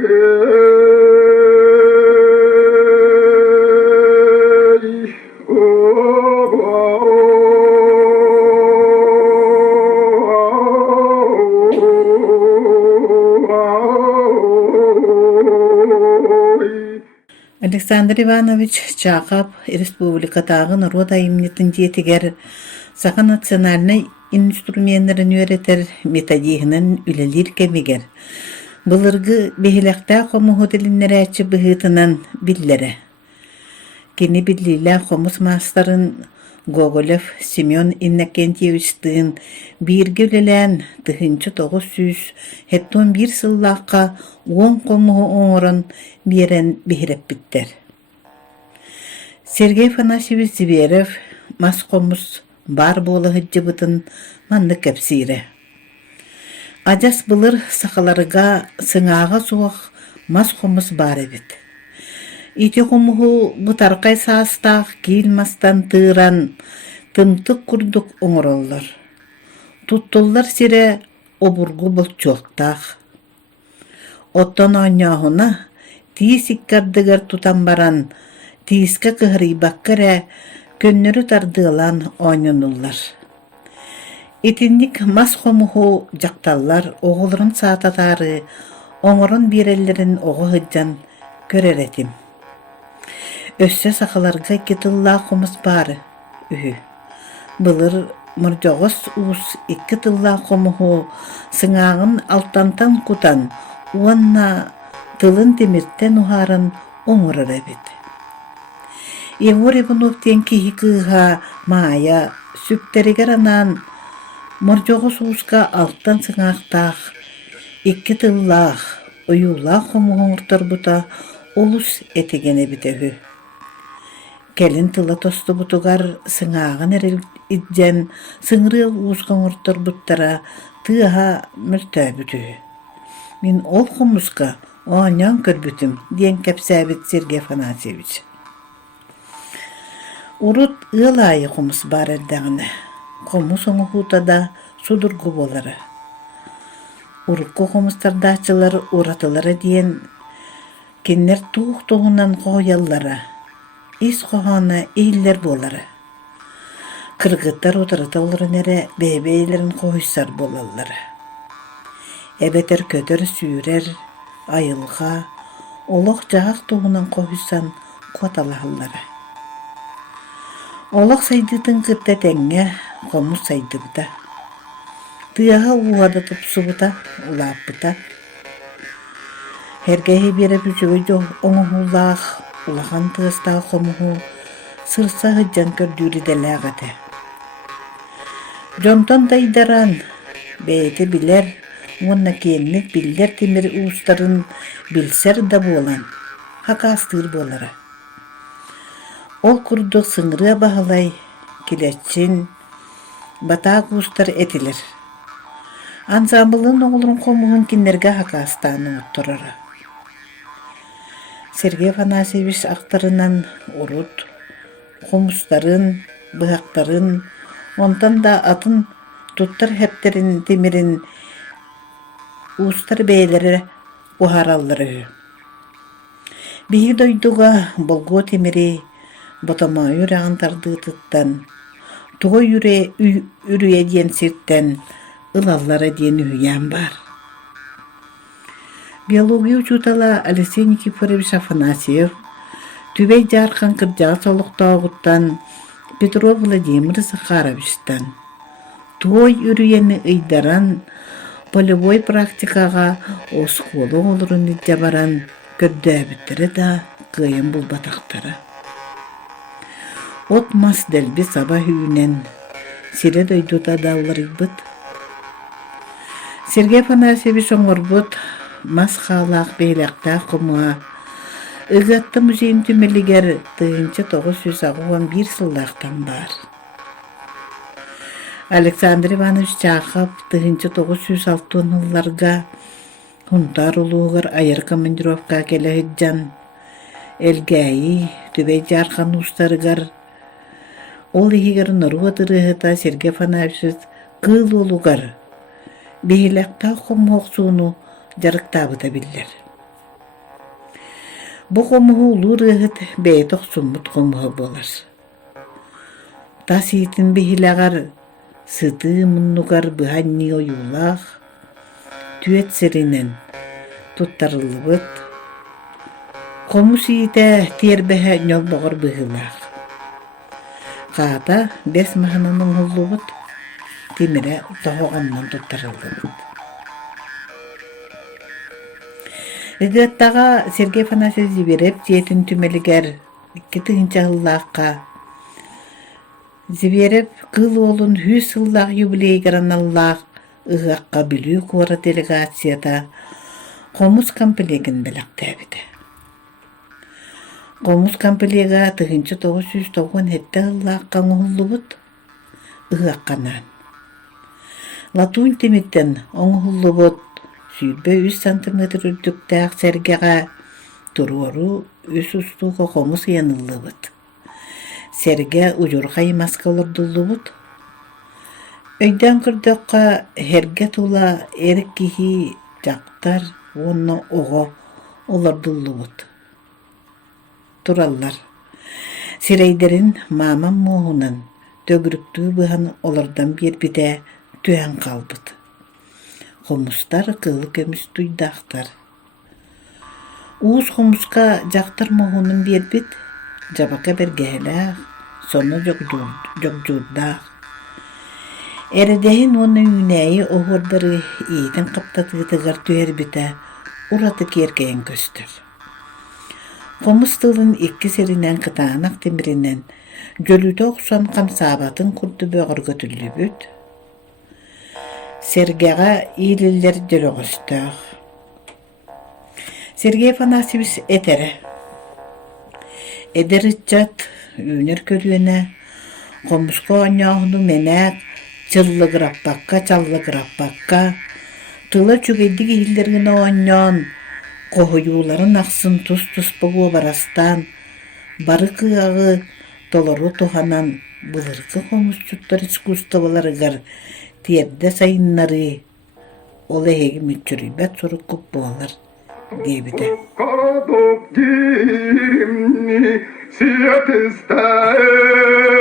Александр Иванович Чахов республикатағы народ айымнетін жетігер Саха национальный инструменттерин өретер методигинен үлелир кемигер. Былыргы бехилакта хому телиннере ачы быхытынан биллере. Кени биллиле хомус мастарын Гоголев Семен Иннокентьевичтин бирге үлелен 1991 сыллаққа 10 комуғы оңырын берен бехиреп биттер. Сергей Афанасьевич Зверев мас комус бар болы хыджыбытын манны кәпсире. Ажас былыр сақаларыға сыңаға суақ мас комус бар ebit. Ити комуғы бұтарқай састақ киілмастан тыран тымтық күрдік оңыроллар. Туттоллар сире обургу бұл чоқтақ. Оттон оңяғына тиіс иккардығар тутан баран тиіске кығырый баққыра көннөрү тардыылан ойнунуллар. Итинник мас хомуху жакталлар оғылырын саататары оңырын берелерін оғы хыджан көреретим. Өссө сақаларға кетілла хомус бары үхі. Былыр мұржоғыз уус икки тылла хомуху сыңағын алтантан кутан уанна тылын демирттен ухарын оңырыр эбит. Егор Ивановтен кихи кыға мая сүптерігер анан мұржоғы суысқа алттан сыңақтақ, икки тыллақ, ойулақ хомуғын ұртар бұта олус етегене бітегі. Келін тыла тосты бұтығар сыңағын әрел идден сыңрыл уысқын ұртар бұттара тыға мүлті бүтігі. Мен ол хомусқа оңан көрбітім, ден кәпсәбіт Сергей Афанасьевич. Урут ылайы хомус бар әрдәғіне. Хомус оңығутада судырғы болары. Урукку хомустардачылар уратылары дейін кеннер туғ-туғынан қойаллары. Ис қоғаны ейлер болары. Кыргыттар отырыта оларын әрі бәйбейлерін қойсар болалары. Әбетер көтір сүйрер, айылға, олық жағақ туғынан қойсан қоталағылары. Олық сайдытын кытта тәңге қомус сайдыбыта. Тыяға уғады тұпсыбыта, ұлаппыта. Хергейі беріп жүгөйді оңығулақ, улахан тығыстағы қомуғу сырса хыджан көрдүріделі ағады. Жонтон дайдаран, бәйті білер, онна кеннік білер темір уыстарын білсер да болан, хақастыр болары. Ол күрдік сыңыры бағылай, келетшін, батақ ұстар етілер. Ансамблын оғылырын қомуғын кеннерге хақастаны ұттырыры. Сергей Афанасьевич ақтарынан урут, қомустарын, бұғақтарын, онтан да атын тұттар хептерін темірін ұстар бәйлері ұхаралары. Бигі дойдуға болго темірі Ботама үрәғын тарды тұттан, туға үрі еден сирттен, ылаллары ден үйен бар. Биология учутала Алексей Никифорович Афанасьев, түбей жарқан кыржаға солықта оғыттан Петров Владимир Захаровичтан. Туой үріені ұйдаран, полевой практикаға осколы олырын жабаран көрді әбіттері да қиын бұл батақтары. От мас дәлбі саба үйінен сире дойдута даулар бұд. Сергей Афанасьевич оңыр бұд мас қалақ бейләқта құмыға ұғатты музейін түмелігер 1991 сыллақтан бар. Александр Иванович Чахов 1906 жылларға хунтар ұлуғыр айыр командировка келі хыджан әлгәйі түбей жарқан ұстарығар. Ол егер нұру атырығыта Сергей Афанасьевич қыл олуғар бейләқта құм оқсуыну жарықтабыда білдер. Bu komuhu ulur ıhıt beytoq summut komuhu bolar. Tas itin bihilagar sıtı munnugar bıhanni oyulaq, tüet serinen tuttarılıbıt, komus ite tierbehe nyolboğur bıhılaq. Qaata bes mahananın hullubut, timire tohoğannan tuttarılıbıt. Edettağa Sergey Afanasьевич berip jetin tümeliger iki tığınca hıllaqqa Ziberep kıl olun 100 yıllık yubiley garanallaq ıhaqqa bilü kora delegasiyada Komus kamplegin bilaqtabidi. Komus kamplega tığınca 997 yıllaqqa ngullubut ıhaqqanan. Latun timitten oňhullubut sülbe 3 cm ürdüktäq sergeğe turuoru üs ustuğa komus yanıllыбыт. Serge ujurgay maskalardulubut. Öýden kırdakka herge tula erkihi jaktar onu ogo olardulubut. Turallar. Sireyderin mamam mohunan dögürüktüğü bıhan olardan bir bide tühen kalbıt. Komustar kılı kömüs duydaktar. Uus komuska jaktar mohunun bir bit jabaka bergehelaq, sonu jogjuddaq. Eredehin onu yüneyi ohordarı iyiden kaptatıgıtıgar tüher bite uratı kerkeyen göstür. Komus tılın iki serinen kıtağınak demirinen jölüde oqsan kamsabatın kurdu böğür götürlübüt. Sergeğa iyililer jölögüstaq. Sergey Afanasьевич etere. Ederitjat üner kölüene komuska oňağını menek çıllıgırapbakka çallıgırapbakka tıla çügeydik ihillergine oňağın qohuyuların aksın tus bogu barastan barı kıyağı doloru tohanan bılırkı komusçutlar iskustavalarıgar tiyerde sayınları ola hegi müçürübet soru kup boğalar diyebide. Karadok gimni siyat ister